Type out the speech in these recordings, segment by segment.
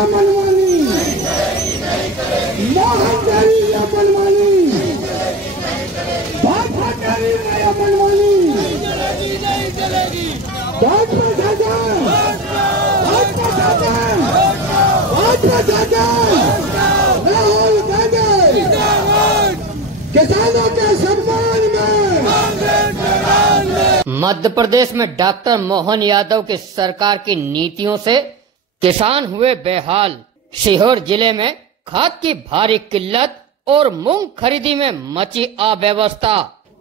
या मनमानी, मोहन तेरी या मनमानी, भाजपा तेरी या मनमानी, भाजपा शासन, भाजपा शासन, भाजपा शासन, राहुल गांधी किसानों के सम्मान में। मध्य प्रदेश में डॉक्टर मोहन यादव की सरकार की नीतियों से किसान हुए बेहाल। सीहोर जिले में खाद की भारी किल्लत और मूंग खरीदी में मची अव्यवस्था।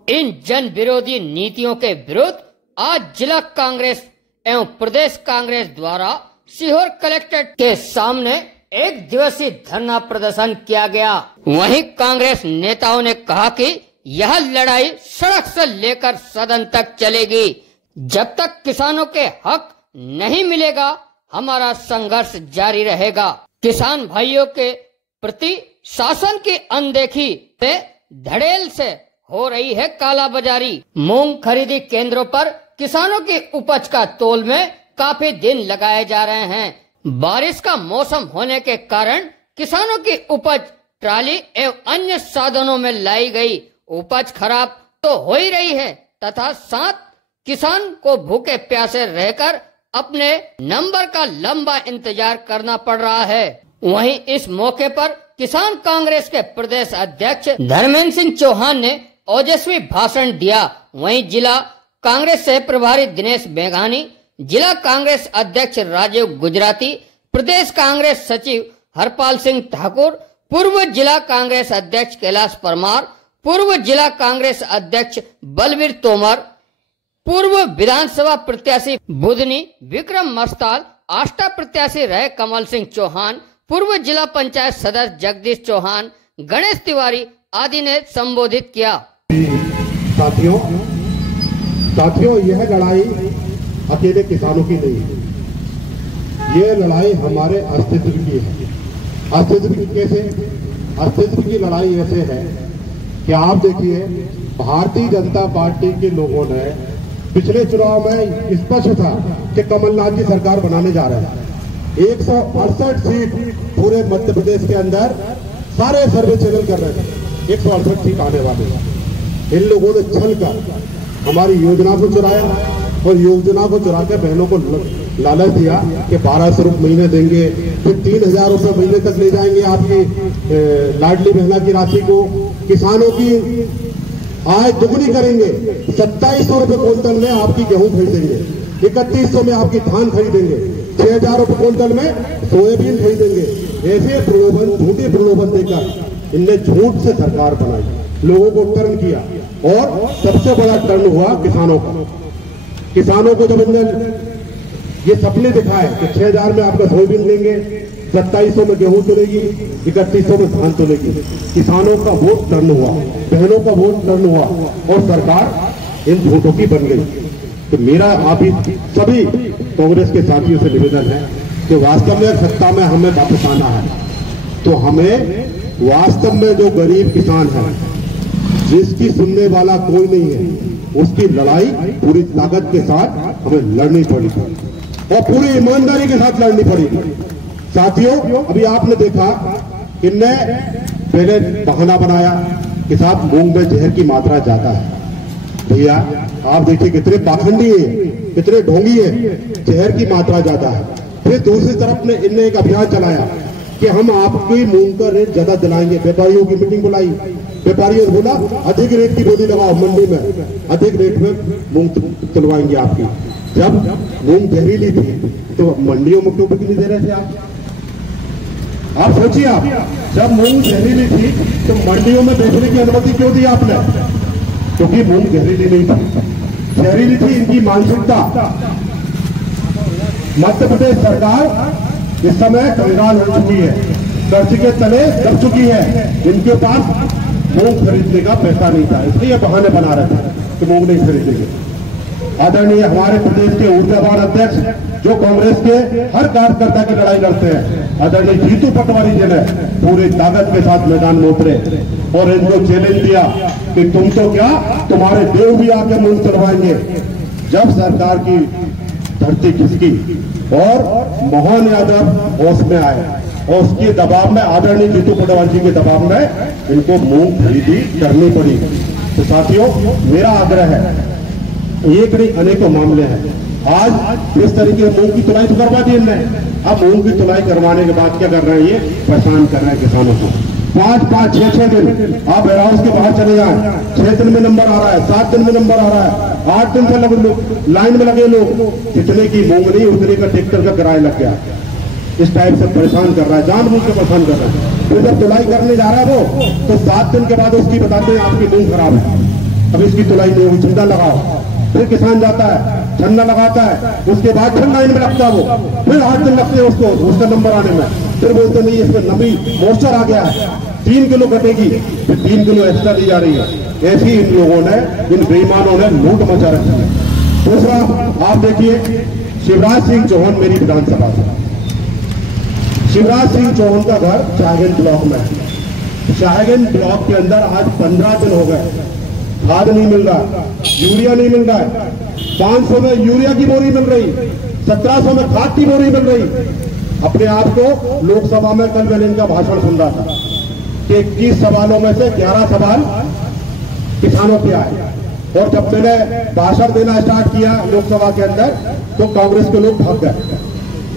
इन जन विरोधी नीतियों के विरुद्ध आज जिला कांग्रेस एवं प्रदेश कांग्रेस द्वारा सीहोर कलेक्ट्रेट के सामने एक दिवसीय धरना प्रदर्शन किया गया। वहीं कांग्रेस नेताओं ने कहा कि यह लड़ाई सड़क से लेकर सदन तक चलेगी। जब तक किसानों के हक नहीं मिलेगा हमारा संघर्ष जारी रहेगा। किसान भाइयों के प्रति शासन की अनदेखी से धड़ेल से हो रही है कालाबाजारी। मूंग खरीदी केंद्रों पर किसानों की उपज का तोल में काफी दिन लगाए जा रहे हैं। बारिश का मौसम होने के कारण किसानों की उपज ट्राली एवं अन्य साधनों में लाई गई उपज खराब तो हो ही रही है तथा साथ किसान को भूखे प्यासे रहकर अपने नंबर का लंबा इंतजार करना पड़ रहा है। वहीं इस मौके पर किसान कांग्रेस के प्रदेश अध्यक्ष धर्मेंद्र सिंह चौहान ने ओजस्वी भाषण दिया। वहीं जिला कांग्रेस से प्रभारी दिनेश बेगानी, जिला कांग्रेस अध्यक्ष राजीव गुजराती, प्रदेश कांग्रेस सचिव हरपाल सिंह ठाकुर, पूर्व जिला कांग्रेस अध्यक्ष कैलाश परमार, पूर्व जिला कांग्रेस अध्यक्ष बलवीर तोमर, पूर्व विधानसभा प्रत्याशी बुधनी विक्रम मस्ताल, आष्टा प्रत्याशी रहे कमल सिंह चौहान, पूर्व जिला पंचायत सदस्य जगदीश चौहान, गणेश तिवारी आदि ने संबोधित किया। साथियों, यह लड़ाई अकेले किसानों की नहीं है, ये लड़ाई हमारे अस्तित्व की है। अस्तित्व की कैसे? अस्तित्व की लड़ाई ऐसे है कि आप देखिए भारतीय जनता पार्टी के लोगों ने पिछले चुनाव में स्पष्ट था कि कमलनाथ जी सरकार बनाने जा रहे हैं। 168 सीट पूरे मध्य प्रदेश के अंदर सारे सर्वे चैनल कर रहे थे, 168 सीट आने वाले। इन लोगों ने छल कर हमारी योजना को चुराया और योजना को चुरा के बहनों को लालच दिया कि 1200 रुपये महीने देंगे, फिर 3000 रुपये महीने तक ले जाएंगे आपकी लाडली बहना की राशि को। किसानों की आय दुगनी करेंगे, 2700 रुपये क्विंटल में आपकी गेहूं खरीदेंगे, 3100 में आपकी धान खरीदेंगे, 6000 रुपये क्विंटल में सोयाबीन खरीदेंगे। ऐसे प्रलोभन, झूठे प्रलोभन देकर इनने झूठ से सरकार बनाई, लोगों को टर्न किया और सबसे बड़ा टर्न हुआ किसानों का। किसानों को जब इनने ये सपने दिखाए कि 6000 में आपका सोयाबीन लेंगे, 2700 में गेहूं तुलेगी, 3100 में धान तुलेगी, किसानों का वोट टर्न हुआ, बहनों का वोट टर्न हुआ और सरकार इन झूठों की बन गई। तो मेरा आप सभी कांग्रेस के साथियों से निवेदन है कि वास्तव में सत्ता में हमें वापस आना है तो हमें वास्तव में जो गरीब किसान है, जिसकी सुनने वाला कोई नहीं है, उसकी लड़ाई पूरी ताकत के साथ हमें लड़नी पड़ेगी और पूरी ईमानदारी के साथ लड़नी पड़ेगी। साथियों, अभी आपने देखा इनने पहले बहाना बनाया कि साहब मूंग में जहर की मात्रा ज्यादा है। भैया आप देखिए कितने पाखंडी है, कितने ढोंगी है, जहर की मात्रा ज्यादा है। फिर दूसरी तरफ ने इनने एक अभियान चलाया कि हम आपकी मूंग का रेट ज्यादा दिलाएंगे। व्यापारियों की मीटिंग बुलाई, व्यापारियों ने बोला अधिक रेट की बोली लगाओ, मंडी में अधिक रेट में मूंग तुलवाएंगे आपकी। जब मूंग जहरीली थी तो मंडियों में क्यों बिक्री दे रहे थे आप सोचिए। आप जब मूंग जहरीली थी तो मंडियों में बेचने की अनुमति क्यों दी आपने? क्योंकि मूंग जहरीली नहीं थी, जहरीली थी इनकी मानसिकता। मध्य प्रदेश सरकार इस समय कंगाल हो चुकी है, कर्ज के तले दब चुकी है। इनके पास मूंग खरीदने का पैसा नहीं था, इसलिए बहाने बना रहे थे कि मूंग नहीं खरीदेंगे। आदरणीय हमारे प्रदेश के ऊर्जावान अध्यक्ष जो कांग्रेस के हर कार्यकर्ता की लड़ाई लड़ते हैं, आदरणीय जीतू पटवारी जी ने पूरी ताकत के साथ मैदान में उतरे और इनको चैलेंज दिया कि तुम तो क्या, तुम्हारे देव भी आके मूंग चढ़वाएंगे। जब सरकार की धरती खिसकी और मोहन यादव होश में आए और उसके दबाव में आदरणीय जीतू पटवाल जी के दबाव में इनको मूंग खरीदी करनी पड़ी। तो साथियों, मेरा आग्रह है, एक नहीं अनेकों मामले हैं। आज इस तरीके मूंग की तुलाई तो करवा दी इनने, अब मूंग की तुलाई करवाने के बाद क्या कर रहे हैं, ये परेशान कर रहे हैं किसानों को। 5-5, 6-6 दिन आप वेयर हाउस के बाहर चले जाएं, 6 दिन में नंबर आ रहा है, 7 दिन में नंबर आ रहा है, 8 दिन से लाइन में लगे लोग, जितने की मूंग नहीं उतने का ट्रैक्टर का किराया लग गया। इस टाइप से परेशान कर रहा है, जानबूझ के परेशान कर रहा है। फिर जब तुलाई करने जा रहा है वो, तो 7 दिन के बाद उसकी बताते हैं आपकी मूंग खराब है, अब इसकी तुलाई नहीं हुई, चिंता लगाओ। फिर किसान जाता है, छन्ना लगाता है, उसके बाद फिर लाइन में लगता है वो, फिर 8 दिन लगते हैं उसको उसका नंबर आने में। फिर बोलते नहीं इसमें नमी मॉइस्चर आ गया है, 3 किलो घटेगी, फिर 3 किलो एक्स्ट्रा दी जा रही है। ऐसी इन लोगों ने, इन बेईमानों ने लूट मचा रखी है। दूसरा आप देखिए, शिवराज सिंह चौहान मेरी विधानसभा से, शिवराज सिंह चौहान का घर शाहगंज ब्लॉक में है। शाहगंज ब्लॉक के अंदर आज 15 दिन हो गए, खाद नहीं मिल रहा, यूरिया नहीं मिल रहा है। 500 में यूरिया की बोरी मिल रही, 1700 में खाद की बोरी मिल रही। अपने आप को लोकसभा में कल मैंने इनका भाषण सुन रहा था कि 21 सवालों में से 11 सवाल किसानों के आए, और जब मैंने भाषण देना स्टार्ट किया लोकसभा के अंदर तो कांग्रेस के लोग भाग गए।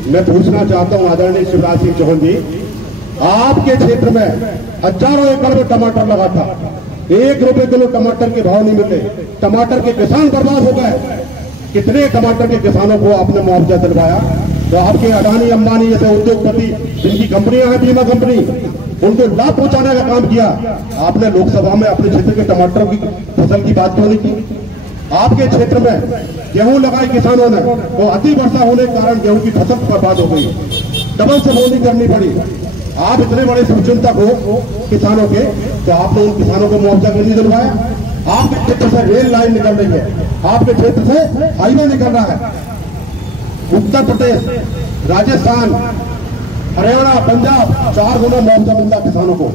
मैं पूछना चाहता हूं आदरणीय शिवराज सिंह चौहान जी, आपके क्षेत्र में हजारों एकड़ में टमाटर लगा था, 1 रुपए किलो टमाटर के भाव नहीं मिले, टमाटर के किसान बर्बाद हो गए। कितने टमाटर के किसानों को आपने मुआवजा दिलवाया? तो आपके अडानी अंबानी जैसे उद्योगपति जिनकी कंपनियां हैं, बीमा कंपनी, उनको लाभ पहुंचाने का काम किया आपने। लोकसभा में अपने क्षेत्र के टमाटर की फसल की बात क्यों नहीं की? आपके क्षेत्र में गेहूं लगाई किसानों ने, तो अति वर्षा होने के कारण गेहूं की फसल बर्बाद हो गई, डबल से बोली करनी पड़ी। आप इतने बड़े शुभचिंतक हो किसानों के, तो आपने उन किसानों को मुआवजा क्यों नहीं दिलवाया? आपके क्षेत्र से रेल लाइन निकल रही है, आपके क्षेत्र से हाईवे निकल रहा है। उत्तर प्रदेश, राजस्थान, हरियाणा, पंजाब 4 गुना मुआवजा मिलता है किसानों को,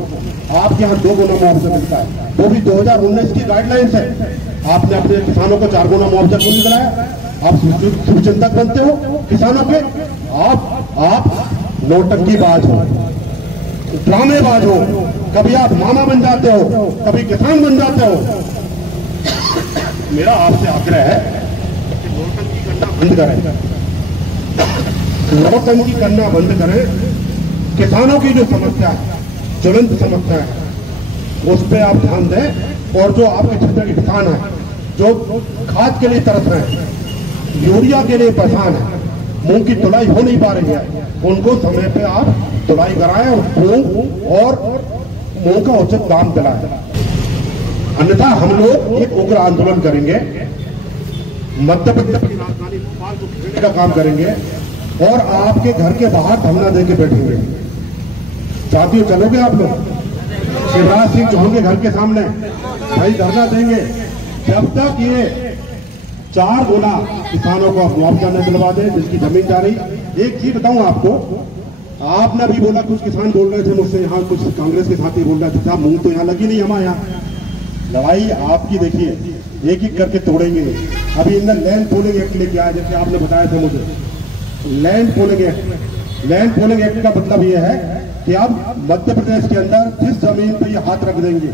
आपके यहाँ 2 गुना मुआवजा मिलता है। वो भी 2019 की गाइडलाइंस है। आपने अपने किसानों को 4 गुना मुआवजा क्यों नहीं दिलाया? आप शुभचिंतक बनते हो किसानों के? आप नौटंकीबाज हो, ड्रामेबाज हो, कभी आप मामा बन जाते हो, कभी किसान बन जाते हो। मेरा आपसे आग्रह है कि नौटंकी करना बंद करें, नौटंकी करना बंद करें। किसानों की जो समस्या है, ज्वलंत समस्या है, उस पर आप ध्यान दें। और जो आपके क्षेत्र के किसान हैं, जो खाद के लिए तरस रहे हैं, यूरिया के लिए परेशान है, मूंग की तुलाई हो नहीं पा रही है, उनको समय पे आप तुलाई कराएं और मूंग का उचित दाम दिलाएं। अन्यथा हम लोग एक उग्र आंदोलन करेंगे, मध्य प्रदेश की राजधानी भोपाल को घेरने का काम करेंगे और आपके घर के बाहर धरना देके बैठेंगे। साथियों, चलोगे आप लोग शिवराज सिंह चौहान के घर के सामने भाई धरना देंगे जब तक ये 4 गुना किसानों को मुआवजा न दिलवा दे जिसकी जमीन जा रही। एक चीज बताऊं आपको, आपने अभी बोला, कुछ किसान बोल रहे थे मुझसे, यहाँ कुछ कांग्रेस के साथी बोल रहे थे, साहब मूंग तो यहाँ लगी नहीं हमारे यहाँ। लड़ाई आपकी देखिए, एक एक करके तोड़ेंगे। अभी इनने लैंड पोलिंग एक्ट लेके आया, जैसे आपने बताया था मुझे, land polling act. Land polling act का मतलब यह है कि अब मध्य प्रदेश के अंदर जिस जमीन पर ये हाथ रख देंगे,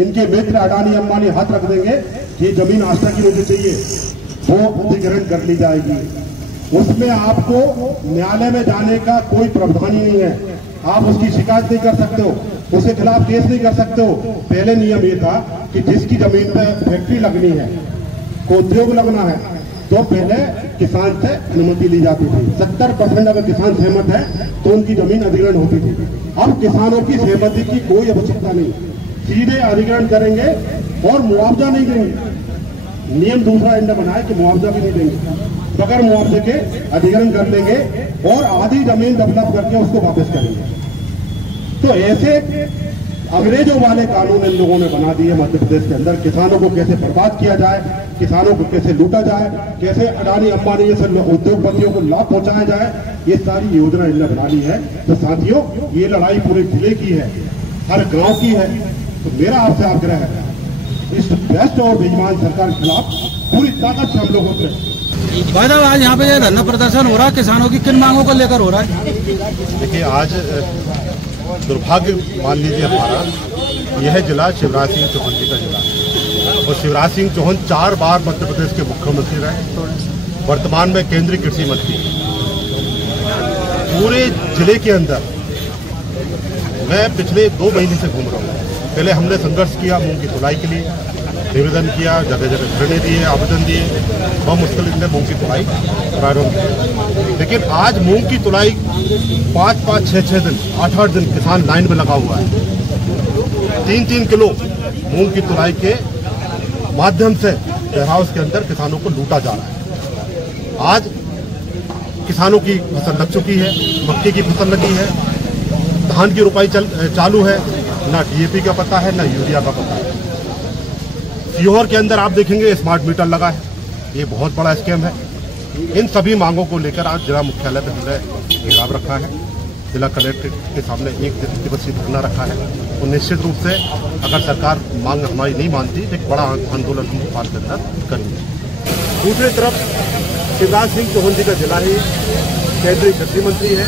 इनके मित्र अडानी अंबानी हाथ रख देंगे, ये जमीन आस्था की मुझे चाहिए, वो अधिग्रहण कर ली जाएगी। उसमें आपको न्यायालय में जाने का कोई प्रावधान ही नहीं है, आप उसकी शिकायत नहीं कर सकते हो, उसके खिलाफ केस नहीं कर सकते हो। पहले नियम ये था कि जिसकी जमीन पर फैक्ट्री लगनी है, को उद्योग लगना है, तो पहले किसान से अनुमति ली जाती थी। 70% अगर किसान सहमत है तो उनकी जमीन अधिग्रहण होती थी। अब किसानों की सहमति की कोई आवश्यकता नहीं, सीधे अधिग्रहण करेंगे और मुआवजा नहीं देंगे। नियम दूसरा इन्होंने बनाया कि मुआवजा भी नहीं देंगे, बगैर मुआवजे के अधिग्रहण कर देंगे और आधी जमीन डेवलप करके उसको वापस करेंगे। तो ऐसे अंग्रेजों वाले कानून इन लोगों ने बना दिए मध्य प्रदेश के अंदर। किसानों को कैसे बर्बाद किया जाए, किसानों को कैसे लूटा जाए, कैसे अडानी अंबानी जैसे उद्योगपतियों को लाभ पहुंचाया जाए, ये सारी योजना इन्होंने बना ली है। तो साथियों, ये लड़ाई पूरे जिले की है, हर गांव की है। तो मेरा आपसे आग्रह है, इस भ्रष्ट और बेईमान सरकार के खिलाफ पूरी ताकत से हम लोग उतरे। भाई साहब, आज यहाँ पे ये धरना प्रदर्शन हो रहा है, किसानों की किन मांगों को लेकर हो रहा है? देखिए, आज दुर्भाग्य मान लीजिए हमारा, यह जिला शिवराज सिंह चौहान जी का जिला है और शिवराज सिंह चौहान 4 बार मध्य प्रदेश के मुख्यमंत्री रहे, वर्तमान में केंद्रीय कृषि मंत्री। पूरे जिले के अंदर मैं पिछले 2 महीने से घूम रहा हूँ। पहले हमने संघर्ष किया मूंग की तुलाई के लिए, निवेदन किया, जगह जगह धरने दिए, आवेदन दिए, बहुत मुश्किल ने मूंग की तुलाई प्रारंभ की। लेकिन आज मूंग की तुलाई 5-5, 6-6 दिन, 8-8 दिन किसान लाइन में लगा हुआ है। 3-3 किलो मूंग की तुलाई के माध्यम से वेयर हाउस के अंदर किसानों को लूटा जा रहा है। आज किसानों की फसल लग चुकी है, मक्के की फसल लगी है, धान की रुपाई चालू है, ना डीएपी का पता है, ना यूरिया का पता है। सीहोर के अंदर आप देखेंगे स्मार्ट मीटर लगा है, ये बहुत बड़ा स्कैम है। इन सभी मांगों को लेकर आज जिला मुख्यालय पर हमने घेराव रखा है, जिला कलेक्टर के सामने 1 दिवसीय धरना रखा है और निश्चित रूप से अगर सरकार मांग हमारी नहीं मानती तो एक बड़ा आंदोलन हम भोपाल के अंदर करेंगे। दूसरी तरफ शिवराज सिंह चौहान जी का जिला ही केंद्रीय कृषि मंत्री है।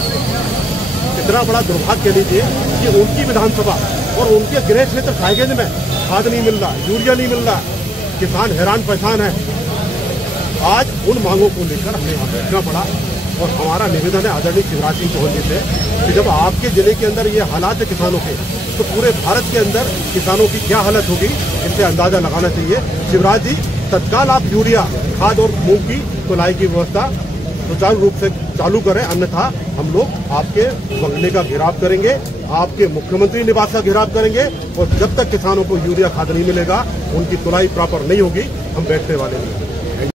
इतना बड़ा दुर्भाग्य कह लीजिए कि उनकी विधानसभा और उनके गृह क्षेत्र साहिबगंज में खाद नहीं मिल रहा, यूरिया नहीं मिल रहा, किसान हैरान परेशान है। आज उन मांगों को लेकर हमें यहाँ बैठना पड़ा और हमारा निवेदन है आदरणीय शिवराज सिंह चौहान जी से कि जब आपके जिले के अंदर ये हालात है किसानों के, तो पूरे भारत के अंदर किसानों की क्या हालत होगी, इससे अंदाजा लगाना चाहिए। शिवराज जी, तत्काल आप यूरिया, खाद और मूंग की तुलाई की व्यवस्था सुचारू रूप से चालू करें, अन्यथा हम लोग आपके बंगले का घेराव करेंगे, आपके मुख्यमंत्री निवास का घेराव करेंगे और जब तक किसानों को यूरिया खाद नहीं मिलेगा, उनकी तुलाई प्रॉपर नहीं होगी, हम बैठने वाले नहीं।